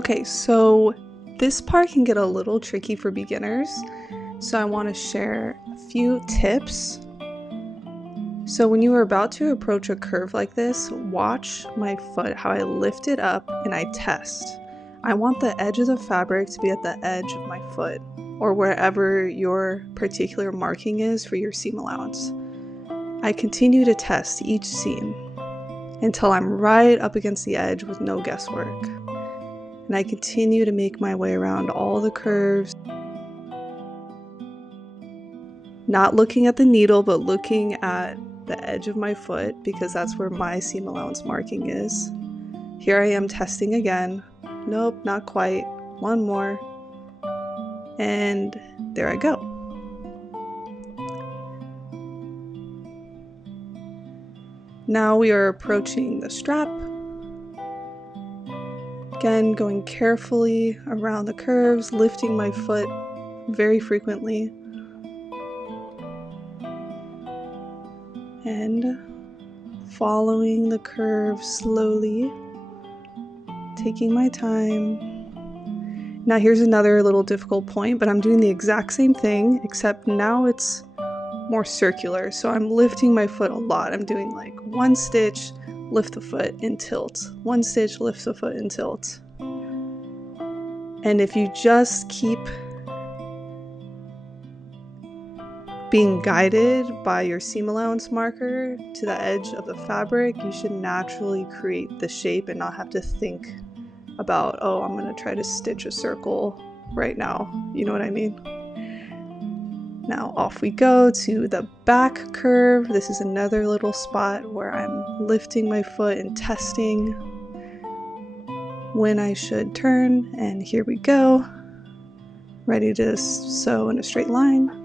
Okay, so this part can get a little tricky for beginners, so I want to share a few tips. So when you are about to approach a curve like this, watch my foot, how I lift it up and I test. I want the edge of the fabric to be at the edge of my foot, or wherever your particular marking is for your seam allowance. I continue to test each seam until I'm right up against the edge with no guesswork. And I continue to make my way around all the curves, not looking at the needle, but looking at the edge of my foot because that's where my seam allowance marking is. Here I am testing again. Nope, not quite. One more. And there I go. Now we are approaching the strap. Again, going carefully around the curves, lifting my foot very frequently. And following the curve slowly, taking my time. Now here's another little difficult point, but I'm doing the exact same thing, except now it's more circular. So I'm lifting my foot a lot. I'm doing like one stitch, lift the foot and tilt. One stitch, lift the foot and tilt. And if you just keep being guided by your seam allowance marker to the edge of the fabric, you should naturally create the shape and not have to think about, oh, I'm going to try to stitch a circle right now. You know what I mean? Now off we go to the back curve. This is another little spot where I'm lifting my foot and testing when I should turn. And here we go. Ready to sew in a straight line.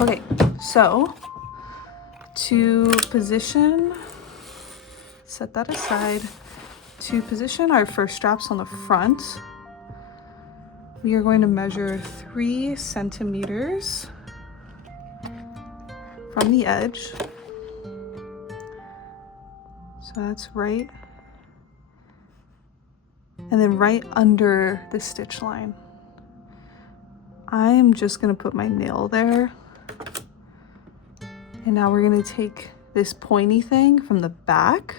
Okay, so to position, set that aside. To position our first straps on the front, we are going to measure 3 centimeters from the edge. So that's right. And then right under the stitch line. I am just gonna put my nail there. And now we're gonna take this pointy thing from the back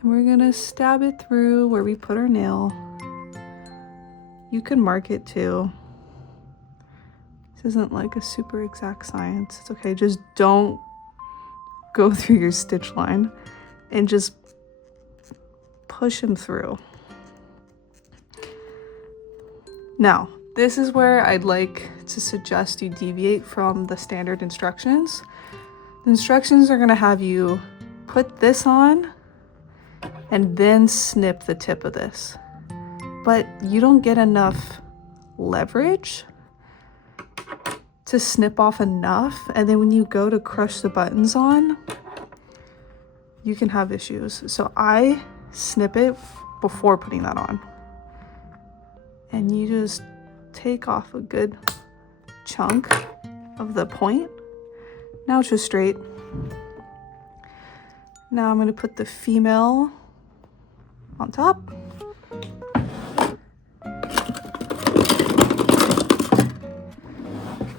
and we're gonna stab it through where we put our nail. You can mark it too. This isn't like a super exact science. It's okay, just don't go through your stitch line and just push them through. Now, this is where I'd like to suggest you deviate from the standard instructions. The instructions are gonna have you put this on and then snip the tip of this. But you don't get enough leverage to snip off enough, and then when you go to crush the buttons on, you can have issues. So I snip it before putting that on. And you just take off a good chunk of the point. Now it's just straight. Now I'm going to put the female on top.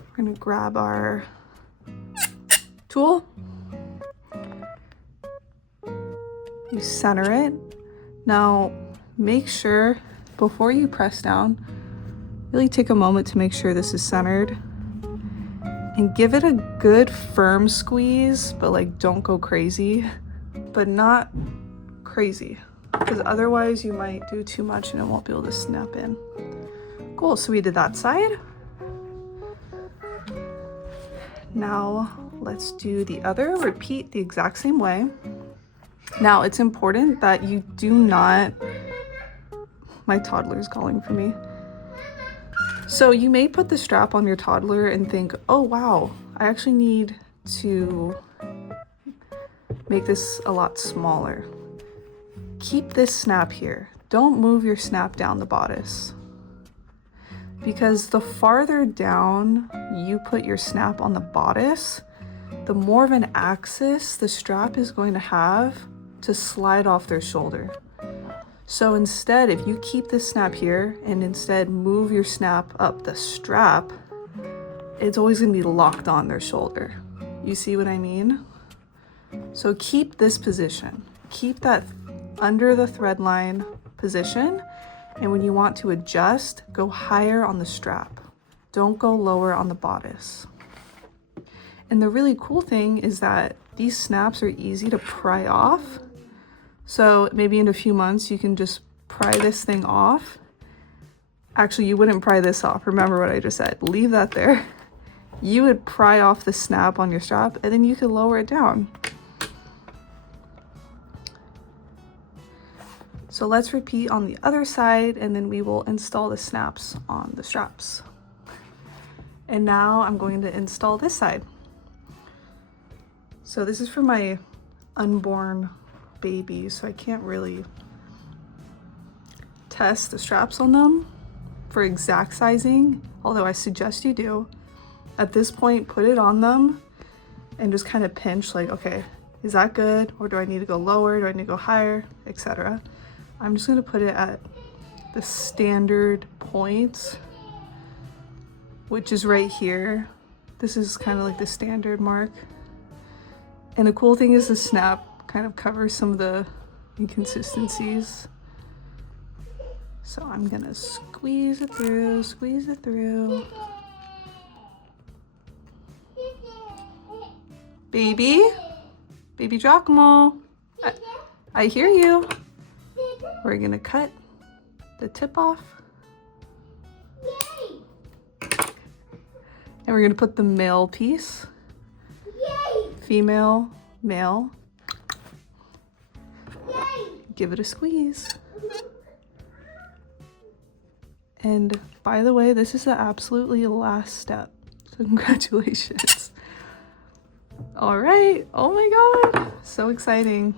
We're going to grab our tool. You center it. Now make sure before you press down, really take a moment to make sure this is centered and give it a good firm squeeze, but like don't go crazy, but not crazy, because otherwise you might do too much and it won't be able to snap in. Cool, so we did that side. Now let's do the other, repeat the exact same way. Now it's important that you do not, my toddler's calling for me. So you may put the strap on your toddler and think, oh wow, I actually need to make this a lot smaller. Keep this snap here. Don't move your snap down the bodice. Because the farther down you put your snap on the bodice, the more of an axis the strap is going to have to slide off their shoulder. So instead, if you keep this snap here and instead move your snap up the strap, it's always going to be locked on their shoulder. You see what I mean? So keep this position. Keep that under the thread line position. And when you want to adjust, go higher on the strap. Don't go lower on the bodice. And the really cool thing is that these snaps are easy to pry off. So maybe in a few months, you can just pry this thing off. Actually, you wouldn't pry this off. Remember what I just said. Leave that there. You would pry off the snap on your strap and then you could lower it down. So let's repeat on the other side and then we will install the snaps on the straps. And now I'm going to install this side. So this is for my unborn baby, so I can't really test the straps on them for exact sizing, although I suggest you do. At this point, put it on them and just kind of pinch like, okay, is that good? Or do I need to go lower? Do I need to go higher, etc. I'm just gonna put it at the standard point, which is right here. This is kind of like the standard mark. And the cool thing is the snap kind of covers some of the inconsistencies. So I'm gonna squeeze it through, squeeze it through. Baby Giacomo, I hear you. We're gonna cut the tip off. And we're gonna put the male piece. Female, male. Give it a squeeze. And by the way, this is the absolutely last step. So congratulations. All right, oh my God, so exciting.